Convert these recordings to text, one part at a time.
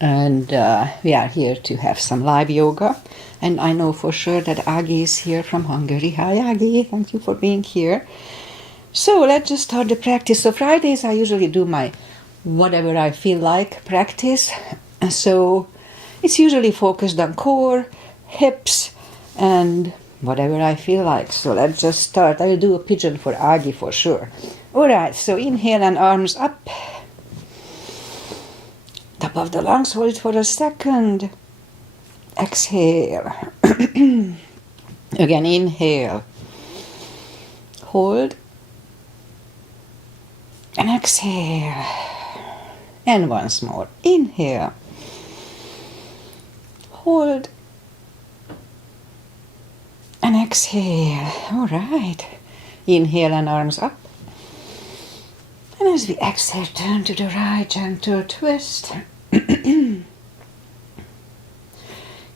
And we are here to have some live yoga. And I know for sure that Agi is here from Hungary. Hi Agi, thank you for being here. So let's just start the practice. So Fridays I usually do my whatever I feel like practice. And so it's usually focused on core, hips, and whatever I feel like. So let's just start. I will do a pigeon for Agi for sure. Alright, so inhale and arms up. Top of the lungs, hold it for a second. Exhale. Again, inhale. Hold. And exhale. And once more. Inhale. Hold. And exhale. All right. Inhale and arms up. And as we exhale, turn to the right, gentle twist.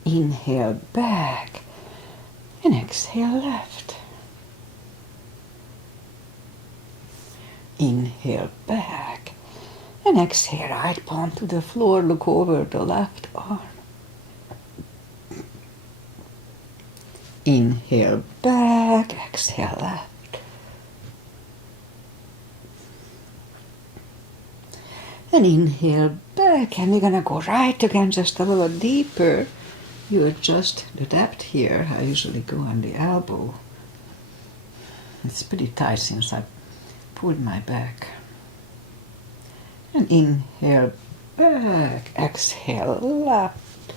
Inhale back. And exhale left. Inhale back. And exhale, right palm to the floor. Look over the left arm. Inhale back, exhale left. And inhale back, and we're gonna go right again, just a little deeper. You adjust the depth here. I usually go on the elbow. It's pretty tight since I pulled my back. And inhale back, exhale left.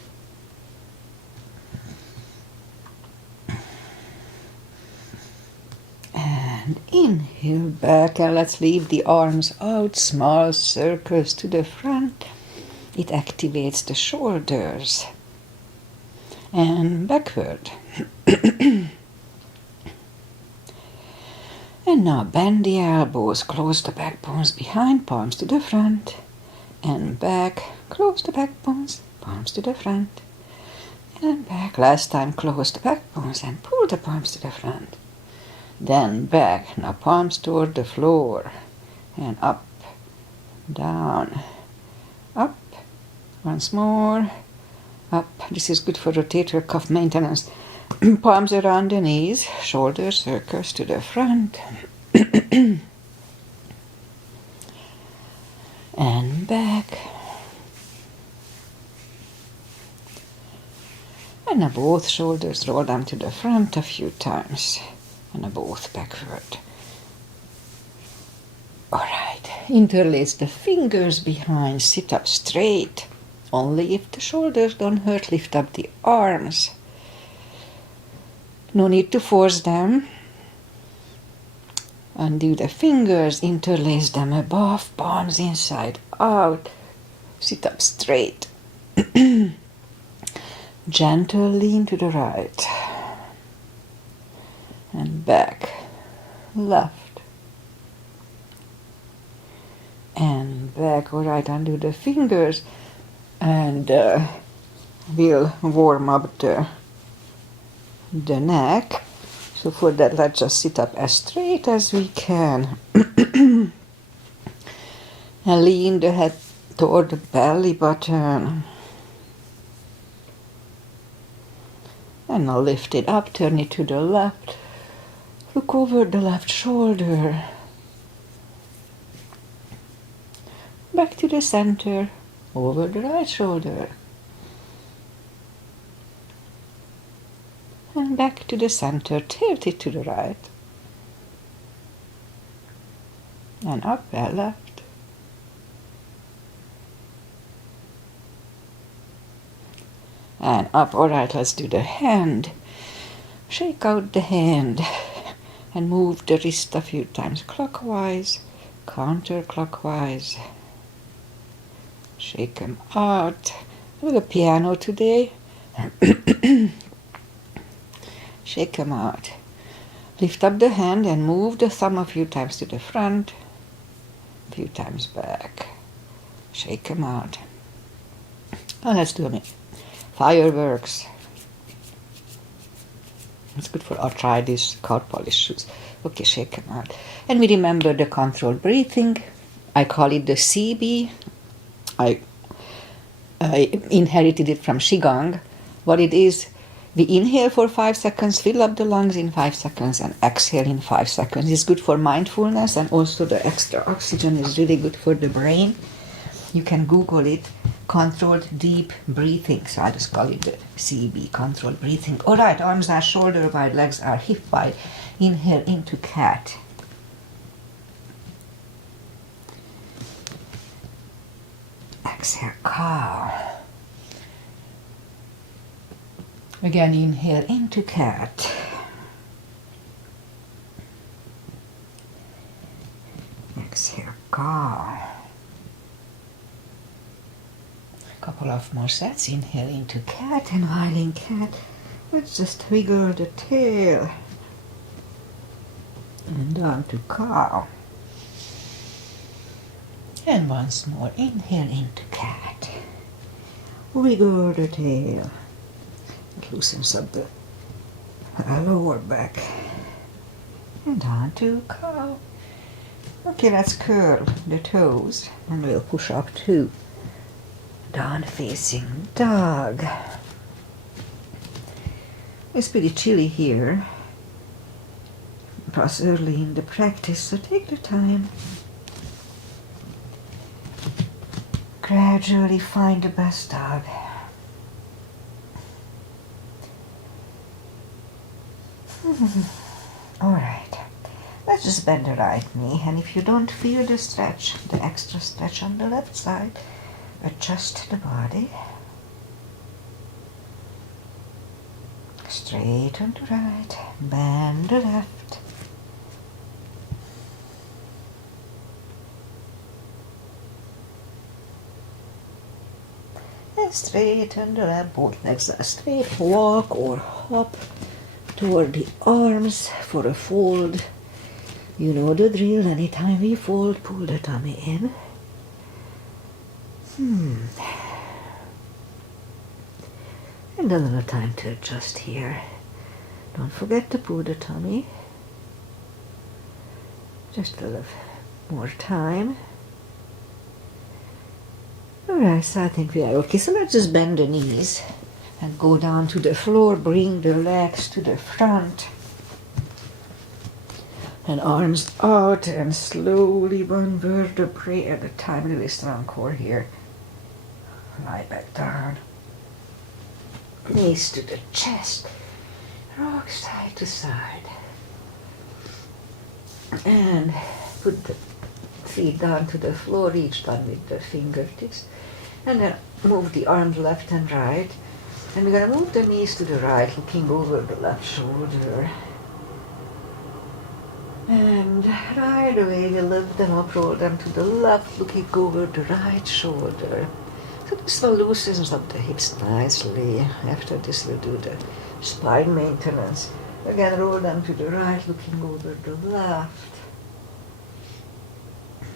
And inhale back, and let's leave the arms out, small circles to the front. It activates the shoulders. And backward. And now bend the elbows, close the back bones behind, palms to the front. And back, close the back bones, palms to the front. And back, last time close the back bones and pull the palms to the front. Then back, now palms toward the floor. And up, down, up, once more. Up. This is good for rotator cuff maintenance. Palms around the knees, shoulders circles to the front. And back. And now both shoulders roll down to the front a few times. And now both backward. Alright. Interlace the fingers behind, sit up straight. Only if the shoulders don't hurt, lift up the arms. No need to force them. Undo the fingers, interlace them above, palms inside out. Sit up straight. Gentle lean to the right. And back. Left. And back. Alright, undo the fingers. And we'll warm up the neck. So for that, let's just sit up as straight as we can. And lean the head toward the belly button. And now lift it up, turn it to the left. Look over the left shoulder. Back to the center. Over the right shoulder. And back to the center, tilt it to the right. And up and left. And up, alright, let's do the hand. Shake out the hand. And move the wrist a few times clockwise, counterclockwise. Shake them out. A little piano today. Shake them out. Lift up the hand and move the thumb a few times to the front, a few times back. Shake them out. Oh, let's do it. Fireworks. It's good for arthritis, carpal issues. Okay, shake them out. And we remember the controlled breathing. I call it the CB. inherited it from Qigong. What it is, we inhale for 5 seconds, fill up the lungs in 5 seconds, and exhale in 5 seconds. It's good for mindfulness, and also the extra oxygen is really good for the brain. You can Google it, controlled deep breathing. So I just call it the CB, controlled breathing. All right, arms are shoulder wide, legs are hip wide. Inhale into cat. Exhale, cow. Again, inhale into cat. Exhale, cow. Couple of more sets. Inhale into cat, and while in cat, let's just wiggle the tail. And down to cow. And once more, inhale into cat. Wiggle the tail. It loosens up the lower back. And down to cow. Okay, let's curl the toes, and we'll push up too. Down facing dog. It's pretty chilly here. Plus early in the practice, so take the time. Gradually find the best dog. Alright, let's just bend the right knee, and if you don't feel the stretch, the extra stretch on the left side, adjust the body. Straight on the right, bend the left. And straight on the left, both legs are straight. Walk or hop toward the arms for a fold. You know the drill. Anytime we fold, pull the tummy in. And a little time to adjust here. Don't forget to pull the tummy. Just a little more time. Alright, so I think we are okay. So let's just bend the knees and go down to the floor. Bring the legs to the front. And arms out, and slowly one vertebrae at a time. Really strong core here. Lie back down. Knees to the chest. Rock side to side. And put the feet down to the floor, reach down with the fingertips. And then move the arms left and right. And we're going to move the knees to the right, looking over the left shoulder. And right away we lift them up, roll them to the left, looking over the right shoulder. So this one loosens up the hips nicely. After this we'll do the spine maintenance. Again, roll them to the right, looking over the left.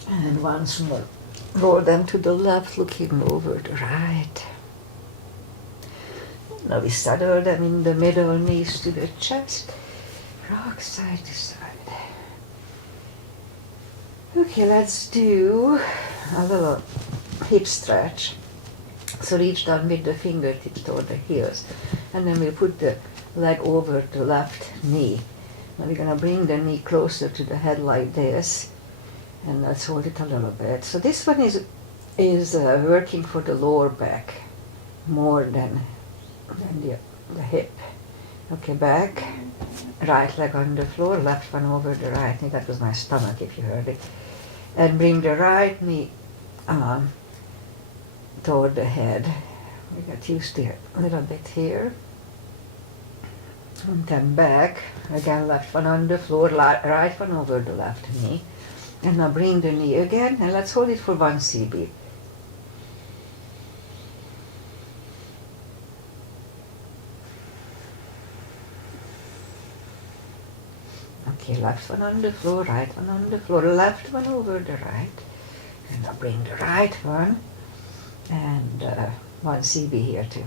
And once more, roll them to the left, looking over the right. Now we saddle them in the middle, knees to the chest, rock side to side. Okay, let's do a little hip stretch. So reach down with the fingertips toward the heels. And then we'll put the leg over the left knee. Now we're going to bring the knee closer to the head like this. And let's hold it a little bit. So this one is working for the lower back more than the hip. Okay, back. Right leg on the floor, left one over the right knee. That was my stomach if you heard it. And bring the right knee toward the head. We got used to it a little bit here. And then back. Again, left one on the floor, right one over the left knee. And now bring the knee again, and let's hold it for 1 CB. Okay, left one on the floor, right one on the floor, left one over the right. And now bring the right one, and 1 CB here too.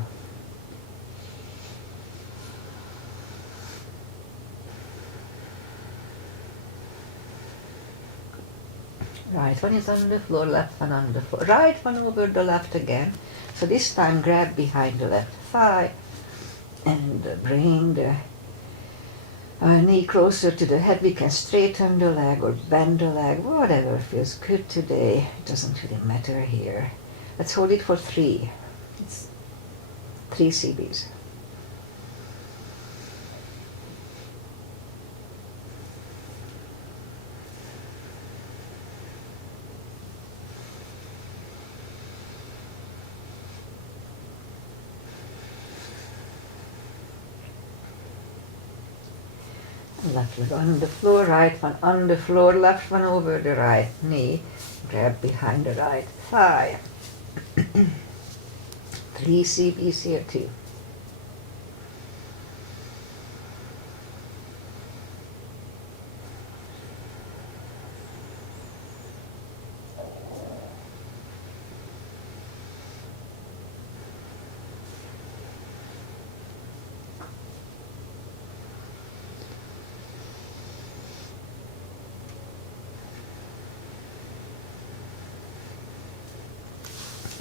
Right one is on the floor, left one on the floor, right one over the left again. So this time grab behind the left thigh and bring the knee closer to the head. We can straighten the leg or bend the leg, whatever feels good today. It doesn't really matter here. Let's hold it for 3. It's 3 CBs. Left leg on the floor, right one on the floor, left one over the right knee. Grab behind the right thigh. 3 CBs here too.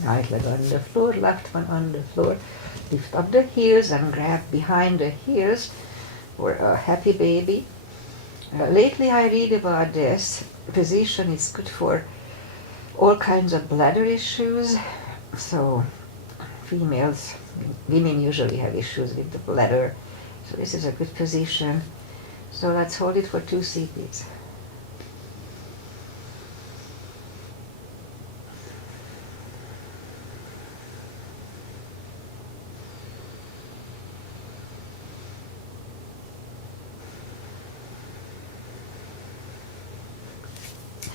Right leg on the floor, left one on the floor. Lift up the heels and grab behind the heels for a happy baby. Lately I read about this position. It's good for all kinds of bladder issues. So females, women usually have issues with the bladder. So this is a good position. So let's hold it for 2 CPs.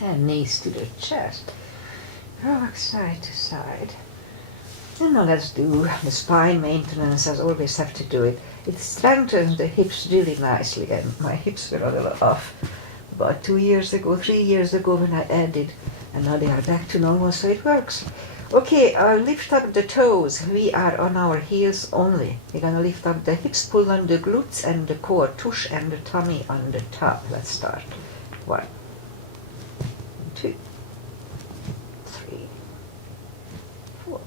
And knees to the chest, rock side to side. And now let's do the spine maintenance, as always have to do it. It strengthens the hips really nicely, and my hips were a little off about 2 years ago, 3 years ago when I added, and now they are back to normal, so it works. Okay, lift up the toes. We are on our heels only. We're gonna lift up the hips, pull on the glutes and the core, tush and the tummy on the top. Let's start. 1, 2, 3, 4,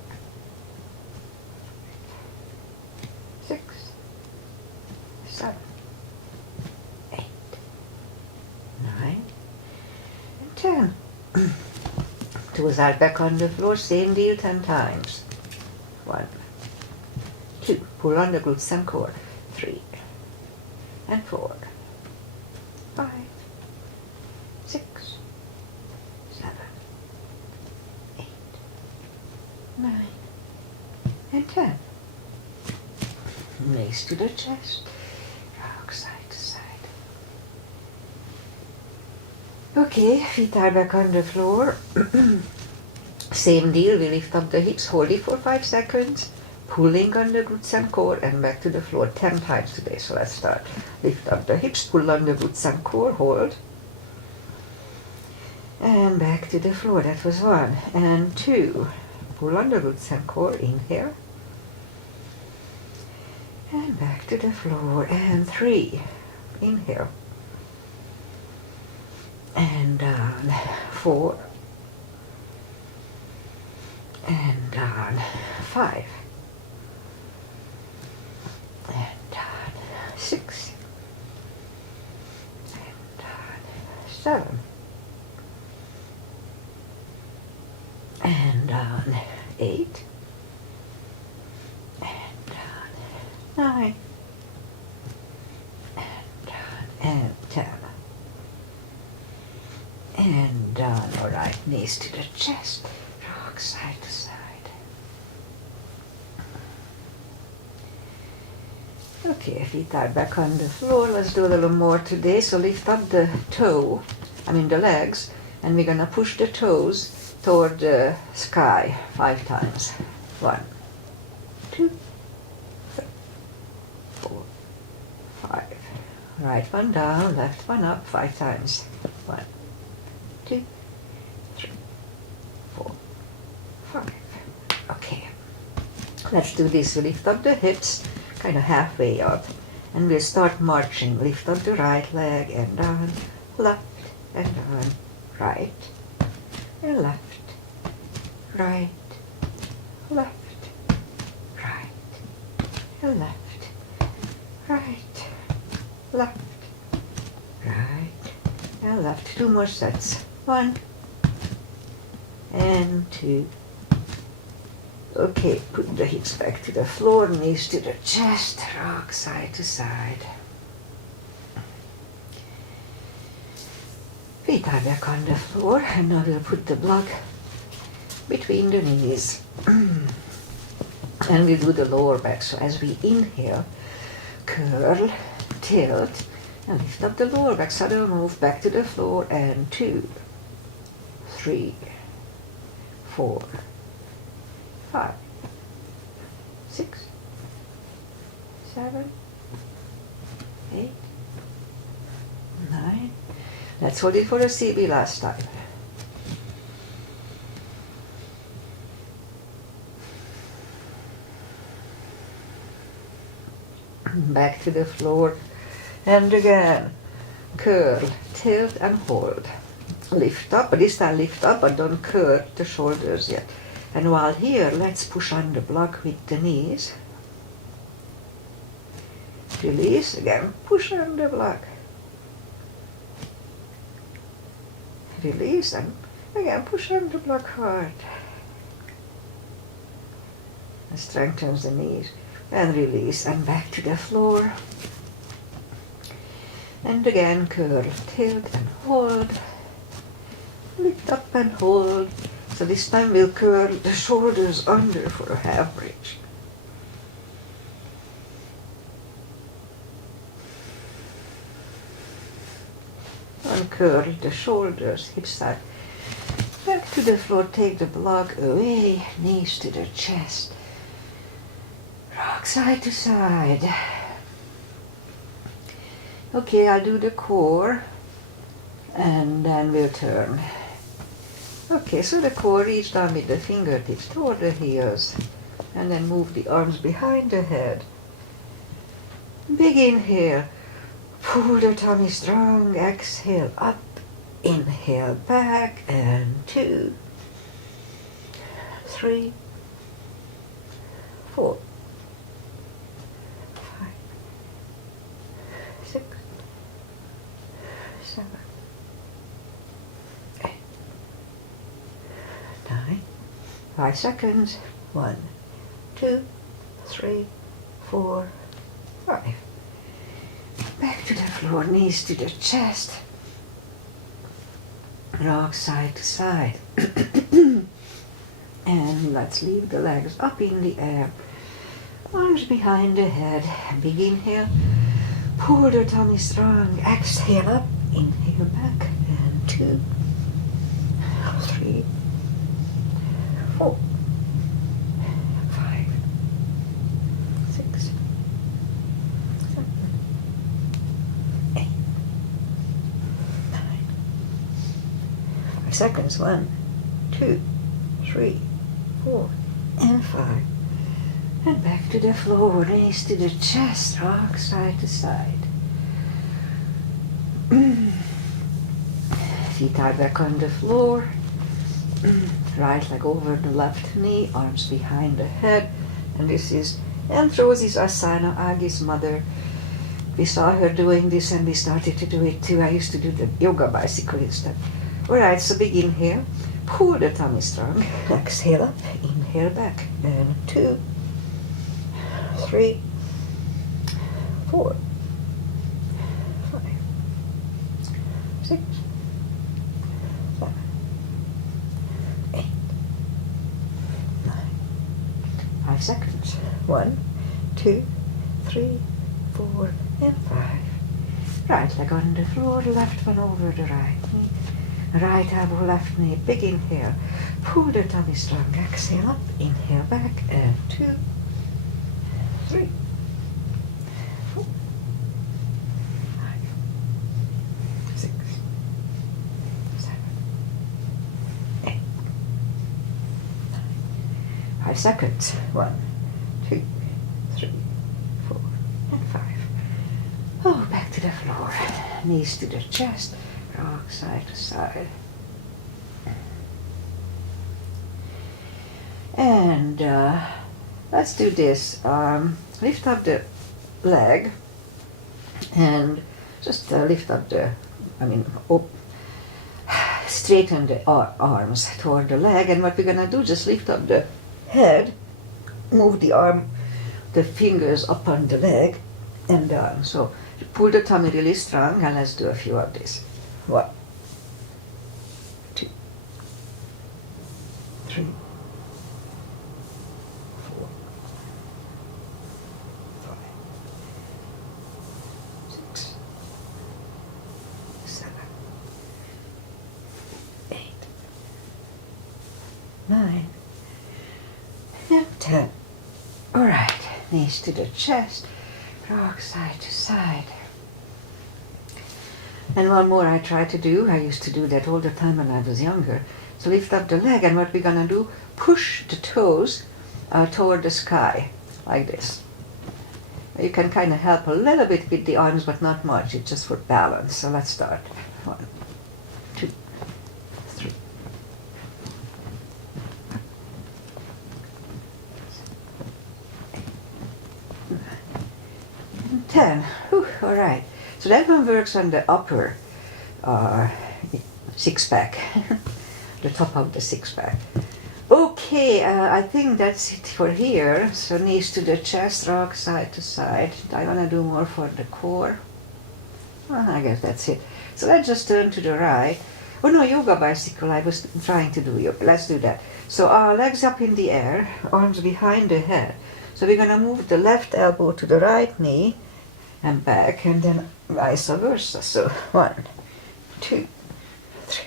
6, 7, 8, 9, and 10. Toes are back on the floor, same deal 10 times. 1, 2, pull on the glutes and core. 3, and 4, 5, 6, 7, 8, 9, and 10. Knees to the chest, rock side to side. Okay, feet are back on the floor. Same deal, we lift up the hips, hold it for 5 seconds, pulling on the glutes and core, and back to the floor 10 times today. So let's start. Lift up the hips, pull on the glutes and core, hold. And back to the floor. That was 1. And 2. Pull on the glutes and core, inhale. And back to the floor. And 3. Inhale. And down. 4. And down. 5. And down. 6. And down. 7. And down. 8. And down. 9. And down. And 10. And down. All right, knees to the chest. Rock side to side. Okay, feet are back on the floor. Let's do a little more today. So lift up the the legs, and we're gonna push the toes toward the sky 5 times. 1, 2, 3, 4, 5. Right one down, left one up 5 times. 1, 2, 3, 4, 5. Okay, let's do this. We lift up the hips, kind of halfway up, and we'll start marching. Lift up the right leg and down, left and down, right and left, right, left, and left, right, left, right, and left. 2 more sets. 1 and 2. Okay, put the hips back to the floor, knees to the chest, rock side to side. Feet are back on the floor, and now we'll put the block between the knees. And we'll do the lower back. So as we inhale, curl, tilt, and lift up the lower back. So they'll move back to the floor. And 2, 3, 4, 5, 6, 7, 8, 9. Let's hold it for the CB last time. Back to the floor, and again, curl, tilt and hold. Lift up, but this time lift up, but don't curl the shoulders yet. And while here, let's push on the block with the knees. Release, again, push on the block. Release, and again, push on the block hard. And strengthens the knees. And release, and back to the floor. And again, curl, tilt and hold. Lift up and hold. So this time we'll curl the shoulders under for a half bridge. And curl the shoulders, hips side. Back to the floor, take the block away, knees to the chest. Rock side to side. Okay, I'll do the core and then we'll turn. Okay, so the core, reach down with the fingertips toward the heels and then move the arms behind the head. Big inhale, pull the tummy strong, exhale up, inhale back, and 2, 3, 4, 5, 6, 7, 8, 9. 5 seconds. 1, 2, 3, 4, 5. Back to the floor, knees to the chest. Rock side to side. And let's leave the legs up in the air. Arms behind the head. Big inhale. Pull the tummy strong. Exhale up. Inhale back. And 2, 3, 4, 5, 6, 7, 8, 9. 5 seconds. 1, 2, 3, 4, and 5. And back to the floor, knees to the chest, rock side to side. Feet are back on the floor. Right leg over the left knee, arms behind the head. And this is Aunt Rosie's asana, Agi's mother. We saw her doing this and we started to do it too. I used to do the yoga bicycle instead. Alright, so big inhale. Pull the tummy strong. Exhale up, inhale back. And 2, 3, 4, 5, 6, 7, 8, 9. 5 seconds. 1, 2, 3, 4, and 5. Right leg on the floor, left one over the right knee. Right elbow, left knee, big inhale. Pull the tummy strong, exhale up, inhale back, and 2, 3, 4, 5, 6, 7, 8, 9. 5 seconds. 1, 2, 3, 4, and 5. Oh, back to the floor. Knees to the chest. Rock side to side. And let's do this. Lift up the leg and just lift up straighten the arms toward the leg. And what we're gonna do, just lift up the head, move the fingers up on the leg and down. So pull the tummy really strong, and let's do a few of these. 1, 2, 3, 4, 5, 6, 7, 8, 9, and 10. All right, knees to the chest, rock side to side. And one more I try to do. I used to do that all the time when I was younger. So lift up the leg, and what we're gonna do, push the toes toward the sky, like this. You can kind of help a little bit with the arms, but not much. It's just for balance. So let's start. 1, 2, 3. 10. Whew, all right. So that one works on the upper six-pack, the top of the six-pack. Okay, I think that's it for here. So knees to the chest, rock side to side. I want to do more for the core. Well, I guess that's it. So let's just turn to the right. Oh no, yoga bicycle. I was trying to do yoga. Let's do that. So our legs up in the air, arms behind the head. So we're going to move the left elbow to the right knee and back, and then vice versa. So 1, 2, 3.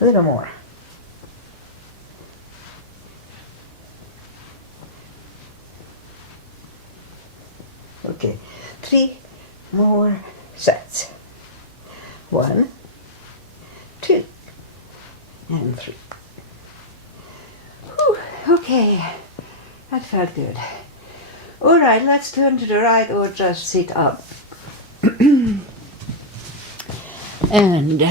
A little more. Okay, 3 more sets. 1, 2, and 3. Whew, okay, that felt good. All right, let's turn to the right or just sit up. And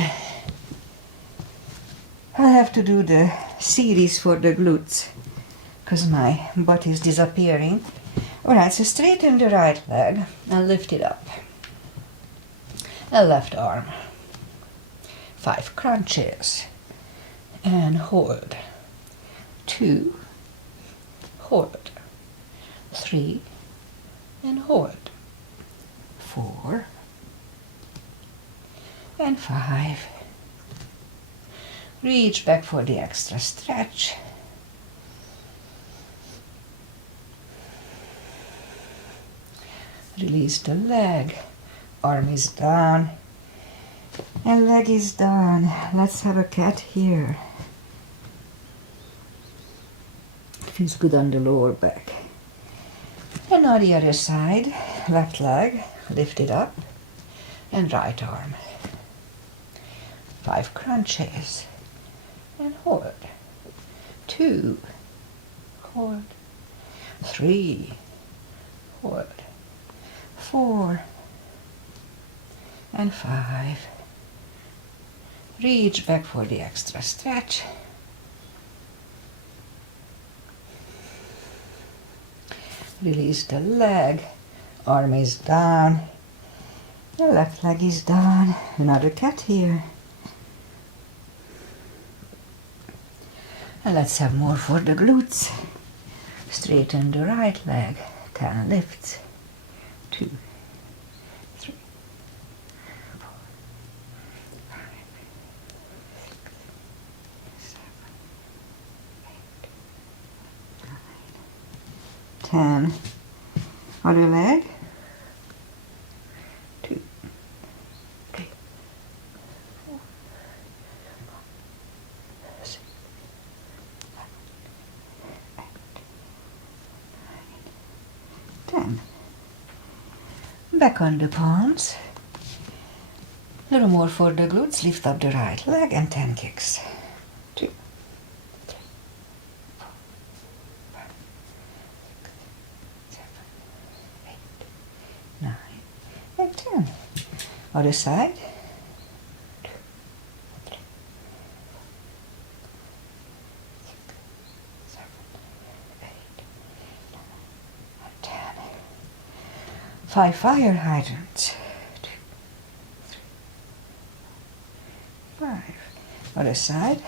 I have to do the series for the glutes because my butt is disappearing. All right, so straighten the right leg and lift it up. And left arm. 5 crunches. And hold. 2. Hold. 3. And hold. 4. And 5. Reach back for the extra stretch. Release the leg. Arm is down. And leg is down. Let's have a cat here. Feels good on the lower back. And on the other side, left leg, lift it up. And right arm. 5 crunches. And hold. 2. Hold. 3. Hold. 4. And 5. Reach back for the extra stretch. Release the leg. Arm is down. The left leg is down. Another cat here. And let's have more for the glutes. Straighten the right leg. 10 lifts. 2, 3, 4, 5, 6, 7, 8, 9, 10. Other leg. 2, 3, 4, 5, 6, 7, 8, 9, 10. Back on the palms. A little more for the glutes. Lift up the right leg and 10 kicks. 2, 3, 4, 5, 6, 7, 8, Other side. 5 fire hydrants. 2, 3, 5. Other side.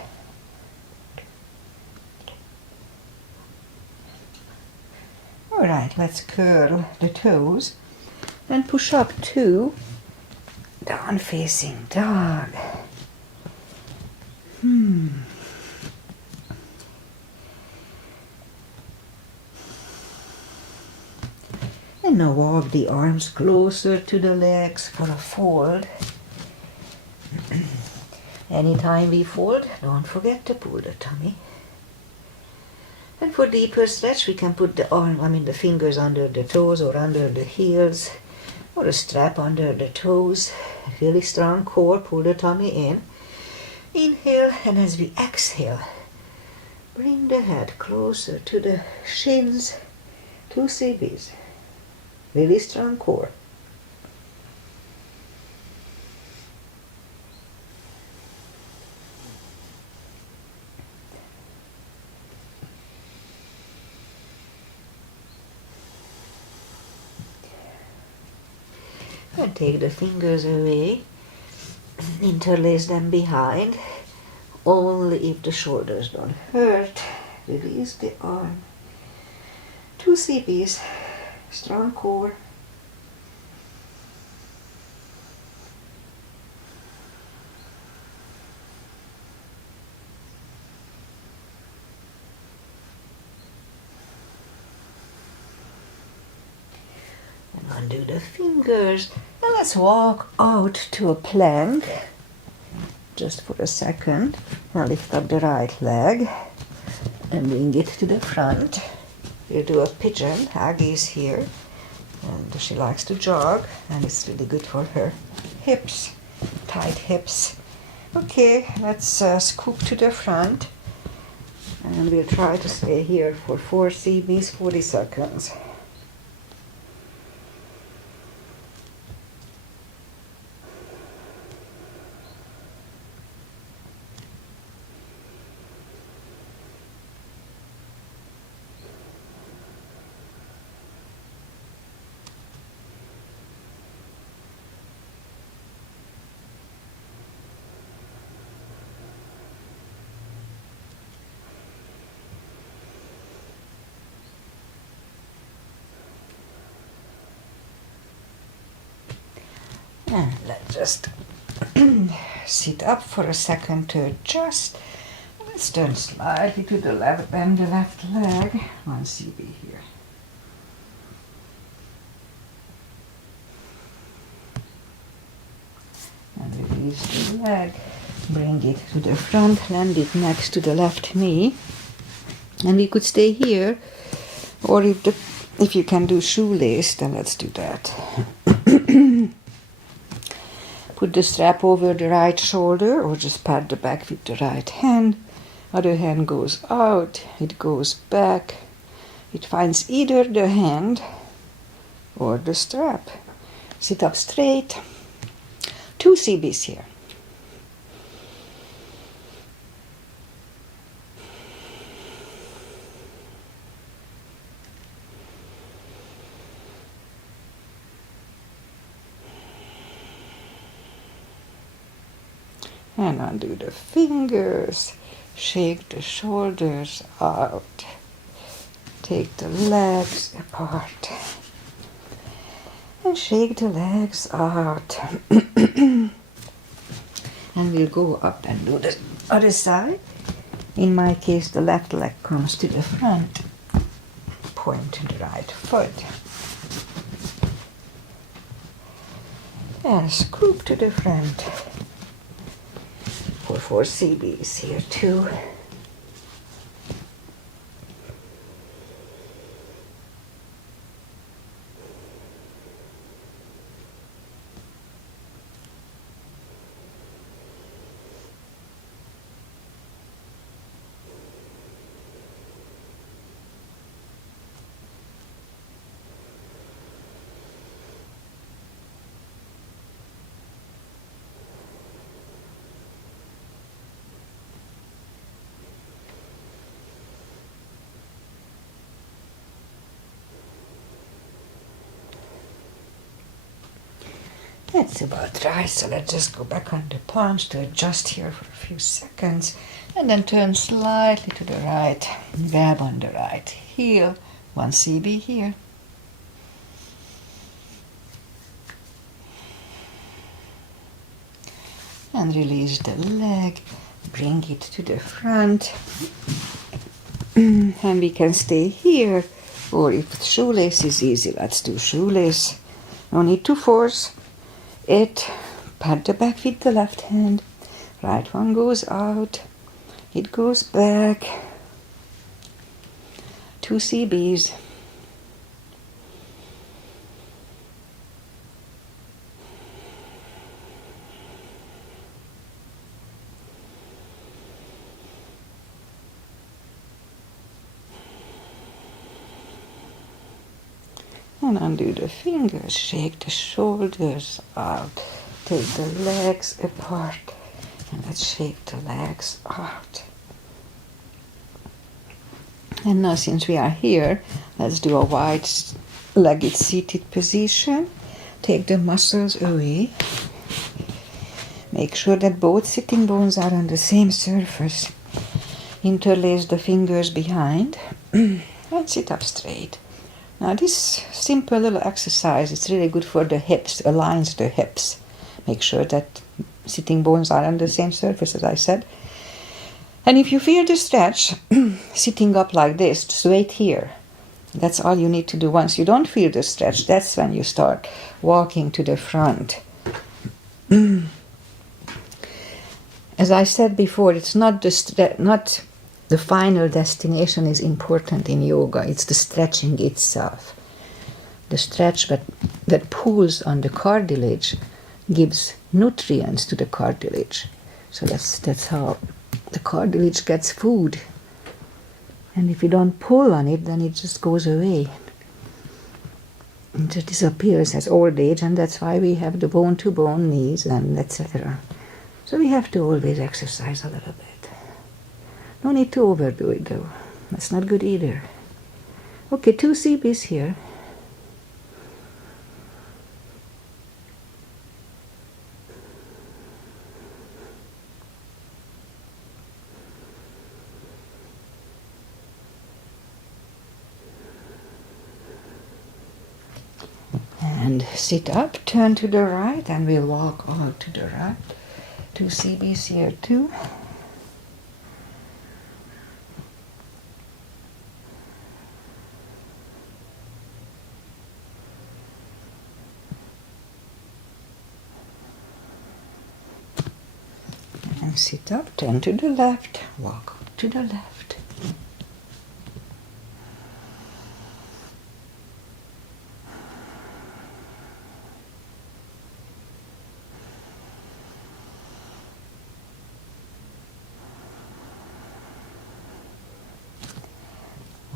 Alright, let's curl the toes and push up to down facing dog. And now walk the arms closer to the legs for a fold. Anytime we fold, don't forget to pull the tummy. And for deeper stretch, we can put the fingers under the toes or under the heels, or a strap under the toes. Really strong core, pull the tummy in. Inhale, and as we exhale, bring the head closer to the shins, 2 CBs. Really strong core. And take the fingers away, interlace them behind, only if the shoulders don't hurt. Release the arm. 2 CBs, strong core. Undo the fingers, and let's walk out to a plank just for a second. Now lift up the right leg and bring it to the front. We'll do a pigeon. Aggie is here and she likes to jog, and it's really good for her hips, tight hips. Okay, let's scoop to the front, and we'll try to stay here for 4 CBs, 40 seconds. And let's just sit up for a second to adjust. Let's turn slightly to the left, bend the left leg. 1 CB here. And release the leg. Bring it to the front, land it next to the left knee. And we could stay here, or if you can do shoelace, then let's do that. Put the strap over the right shoulder, or just pat the back with the right hand. Other hand goes out, it goes back. It finds either the hand or the strap. Sit up straight. 2 CBs here. And undo the fingers, shake the shoulders out, take the legs apart, and shake the legs out. And we'll go up and do the other side. In my case, the left leg comes to the front, point to the right foot. And scoop to the front. For 4 CBs here too. That's about right, so let's just go back on the palms to adjust here for a few seconds, and then turn slightly to the right, grab on the right heel, 1 CB here. And release the leg, bring it to the front, and we can stay here, or if shoelace is easy, let's do shoelace. No need to force it. Pat the back with the left hand, right one goes out, it goes back, 2 CBs. And undo the fingers, shake the shoulders out, take the legs apart, and let's shake the legs out. And now since we are here, let's do a wide-legged seated position. Take the muscles away. Make sure that both sitting bones are on the same surface. Interlace the fingers behind and sit up straight. Now this simple little exercise is really good for the hips, aligns the hips. Make sure that sitting bones are on the same surface, as I said. And if you feel the stretch, sitting up like this, just wait here. That's all you need to do. Once you don't feel the stretch, that's when you start walking to the front. As I said before, it's not the final destination is important in yoga. It's the stretching itself. The stretch that pulls on the cartilage gives nutrients to the cartilage. So that's how the cartilage gets food. And if you don't pull on it, then it just goes away. It just disappears as old age, and that's why we have the bone-to-bone knees and etc. So we have to always exercise a little bit. No need to overdo it though. That's not good either. Okay, 2 CBs here. And sit up, turn to the right, and we'll walk all to the right. 2 CBs here too. And sit up, turn to the left, walk to the left.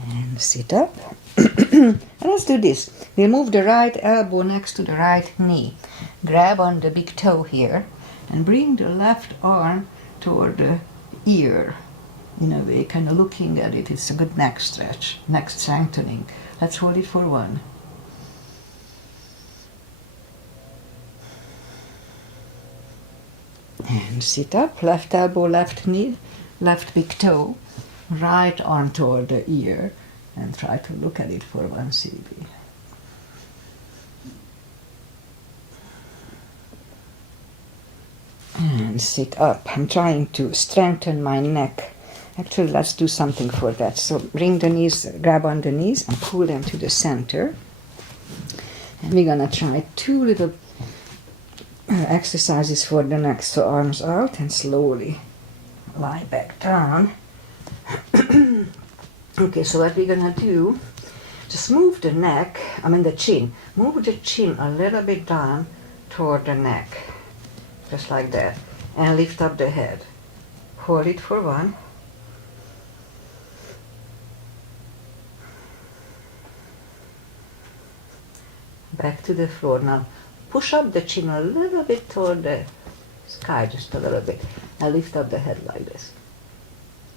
And sit up. And let's do this. We'll move the right elbow next to the right knee. Grab on the big toe here and bring the left arm toward the ear. In a way, kind of looking at it. It's a good neck stretch, neck strengthening. Let's hold it for 1. And sit up, left elbow, left knee, left big toe, right arm toward the ear, and try to look at it for 1 CB. And sit up. I'm trying to strengthen my neck. Actually, let's do something for that. So bring the knees, grab on the knees and pull them to the center. And we're gonna try 2 little exercises for the neck. So arms out and slowly lie back down. Okay, so what we're gonna do, just move the neck, the chin. Move the chin a little bit down toward the neck. Just like that. And lift up the head. Hold it for 1. Back to the floor. Now push up the chin a little bit toward the sky, just a little bit. And lift up the head like this.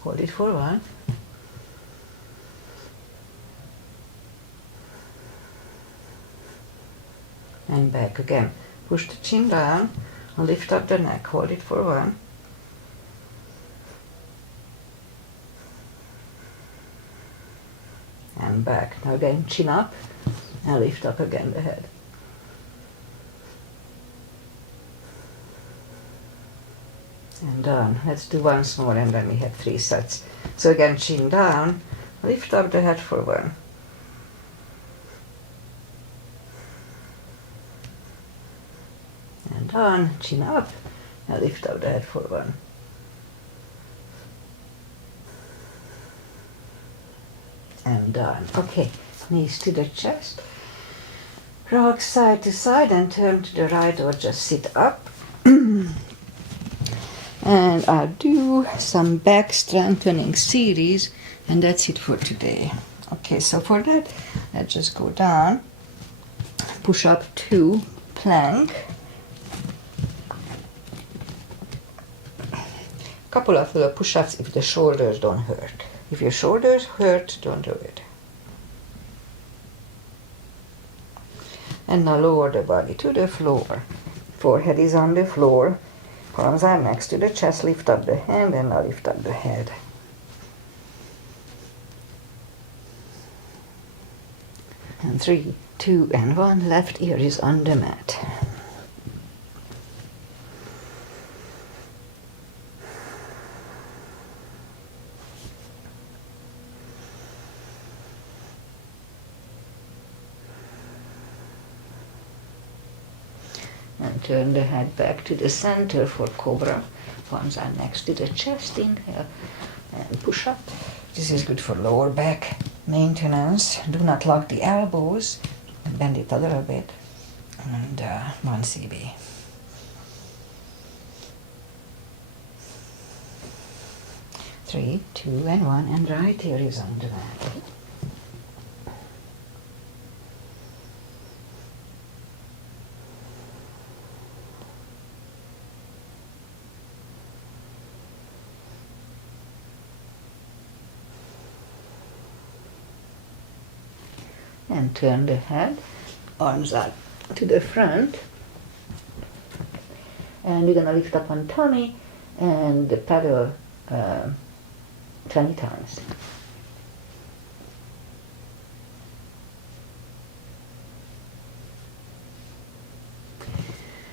Hold it for 1. And back again. Push the chin down and lift up the neck. Hold it for 1. And back. Now again, chin up and lift up again the head. And down. Let's do once more and then we have 3 sets. So again, chin down, lift up the head for 1. And down, chin up, and lift up the head for 1. And down. Okay, knees to the chest. Rock side to side and turn to the right or just sit up. And I'll do some back strengthening series, and that's it for today. Okay, so for that, let's just go down, push up to plank, couple of little push-ups if the shoulders don't hurt. If your shoulders hurt, don't do it. And now lower the body to the floor. Forehead is on the floor. Palms are next to the chest. Lift up the hand and now lift up the head. And 3, 2, and 1. Left ear is on the mat. And turn the head back to the center for cobra. Palms are next to the chest. Inhale and push up. This is good for lower back maintenance. Do not lock the elbows. Bend it a little bit. And 1 CB. Three, 2, and 1. And right ear is on the mat. And turn the head, arms out to the front, and you're gonna lift up on tummy and pedal 20 times.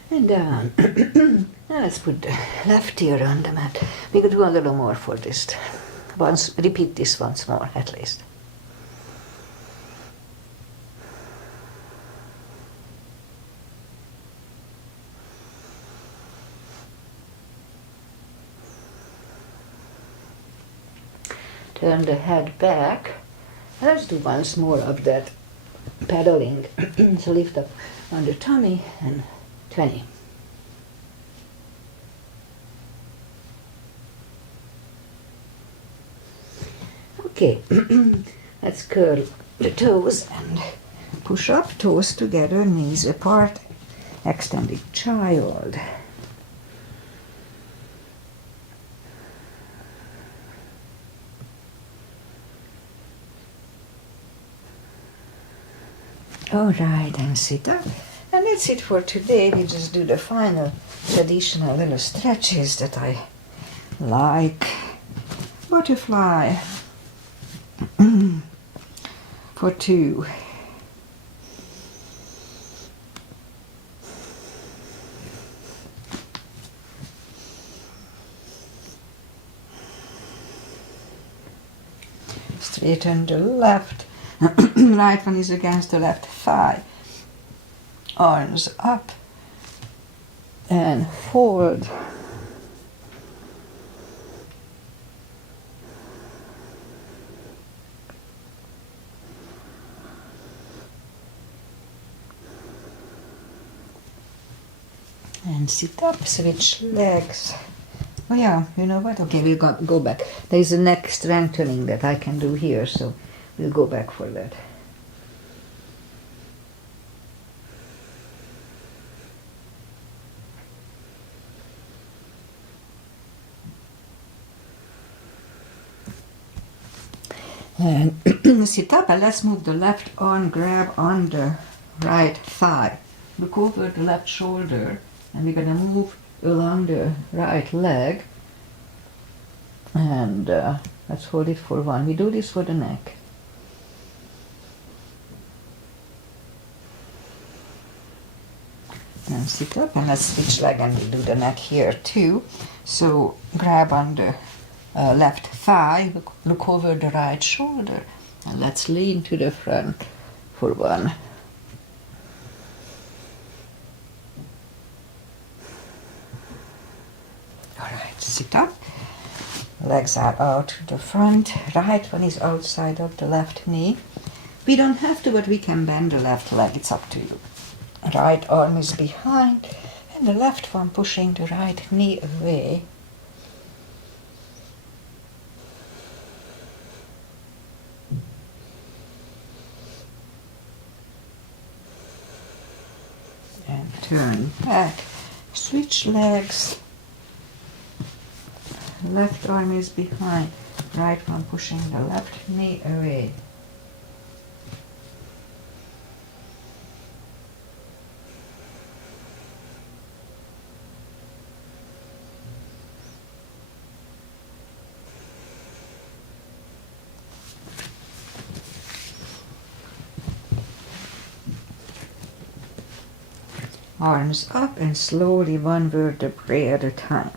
And down. Now let's put the left ear on the mat. We could do a little more for this. Repeat this once more at least. Turn the head back. Let's do once more of that pedaling. So lift up on the tummy and 20. Okay, let's curl the toes and push up, toes together, knees apart, extended child. Alright, and sit up. And that's it for today. We just do the final traditional little stretches that I like. Butterfly for 2. Straighten the left. Right one is against the left thigh. Arms up and forward. And sit up, switch legs. Oh yeah, you know what? Okay, we'll go back. There is a neck strengthening that I can do here, so we'll go back for that. And sit up and let's move the left arm, grab on the right thigh. look over the left shoulder, and we're going to move along the right leg. And let's hold it for 1. We do this for the neck. And sit up, and let's switch leg, and we'll do the neck here too. So grab on the left thigh, look over the right shoulder, and let's lean to the front for 1. Alright, sit up. Legs are out to the front. Right one is outside of the left knee. We don't have to, but we can bend the left leg. It's up to you. Right arm is behind, and the left one pushing the right knee away. And turn back. Switch legs. Left arm is behind, right one pushing the left knee away. Arms up and slowly 1 vertebrae at a time.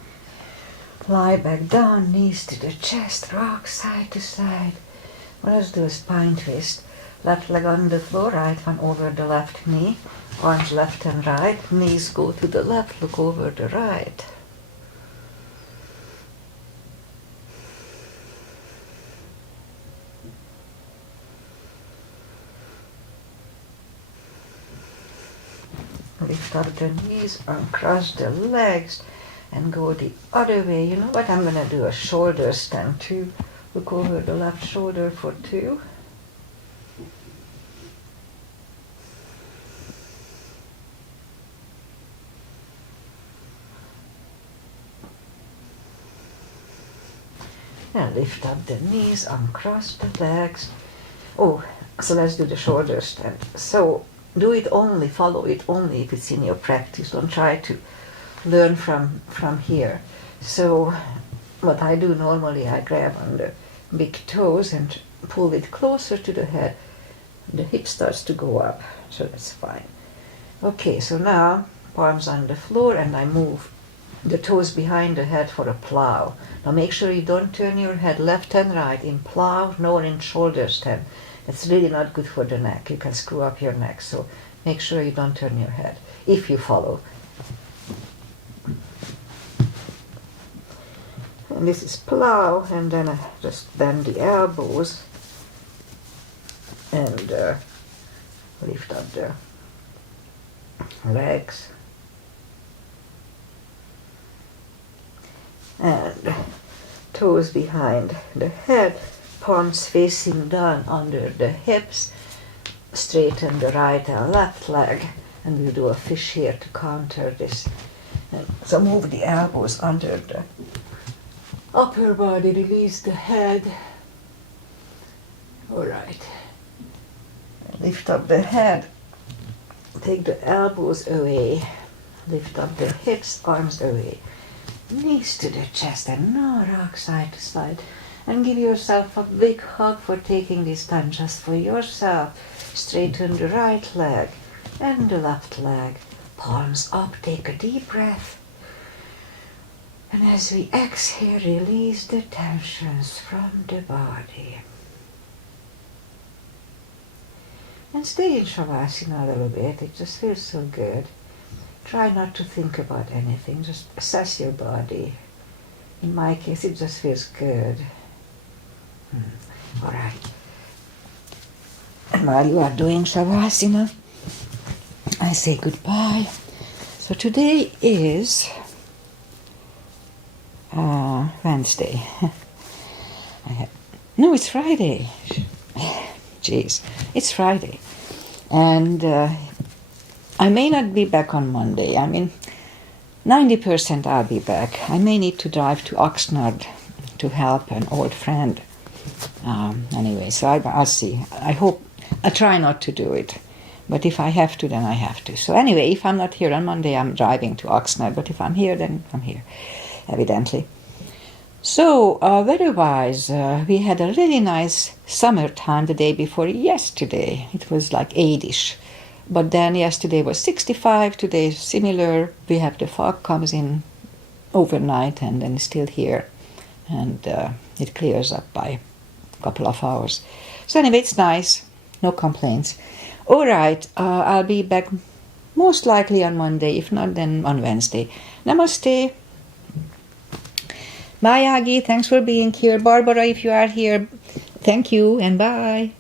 Lie back down, knees to the chest, rock side to side. Let's do a spine twist. Left leg on the floor, right one over the left knee. Arms left and right, knees go to the left, look over the right. Lift up the knees, uncross the legs, and go the other way. You know what? I'm going to do a shoulder stand too. Look over the left shoulder for 2. And lift up the knees, uncross the legs. Oh, so let's do the shoulder stand. So do it only, follow it only if it's in your practice. Don't try to learn from here. So what I do normally, I grab on the big toes and pull it closer to the head. The hip starts to go up, so that's fine. Okay, so now palms on the floor, and I move the toes behind the head for a plow. Now make sure you don't turn your head left and right in plow nor in shoulder stand. It's really not good for the neck. You can screw up your neck, so make sure you don't turn your head if you follow. And this is plow, and then I just bend the elbows and lift up the legs. And toes behind the head, palms facing down under the hips, straighten the right and left leg, and we'll do a fish here to counter this. And so move the elbows under the upper body, release the head. All right. Lift up the head, take the elbows away, lift up the hips, arms away. Knees to the chest, and now rock side to side. And give yourself a big hug for taking this time just for yourself. Straighten the right leg and the left leg. Palms up, take a deep breath. And as we exhale, release the tensions from the body. And stay in Shavasana a little bit, it just feels so good. Try not to think about anything, just assess your body. In my case, it just feels good. All right. And while you are doing Shavasana, I say goodbye. So today is Wednesday. No, it's Friday. Jeez, it's Friday. And I may not be back on Monday. I mean, 90% I'll be back. I may need to drive to Oxnard to help an old friend. Anyway, so I'll see. I try not to do it. But if I have to, then I have to. So anyway, if I'm not here on Monday, I'm driving to Oxnard. But if I'm here, then I'm here, evidently. So, weather-wise, we had a really nice summertime the day before yesterday. It was like 80ish. But then yesterday was 65, today is similar. We have the fog comes in overnight and then it's still here. And it clears up by a couple of hours. So anyway, it's nice. No complaints. All right, I'll be back most likely on Monday. If not, then on Wednesday. Namaste. Bye, Agi. Thanks for being here. Barbara, if you are here, thank you and bye.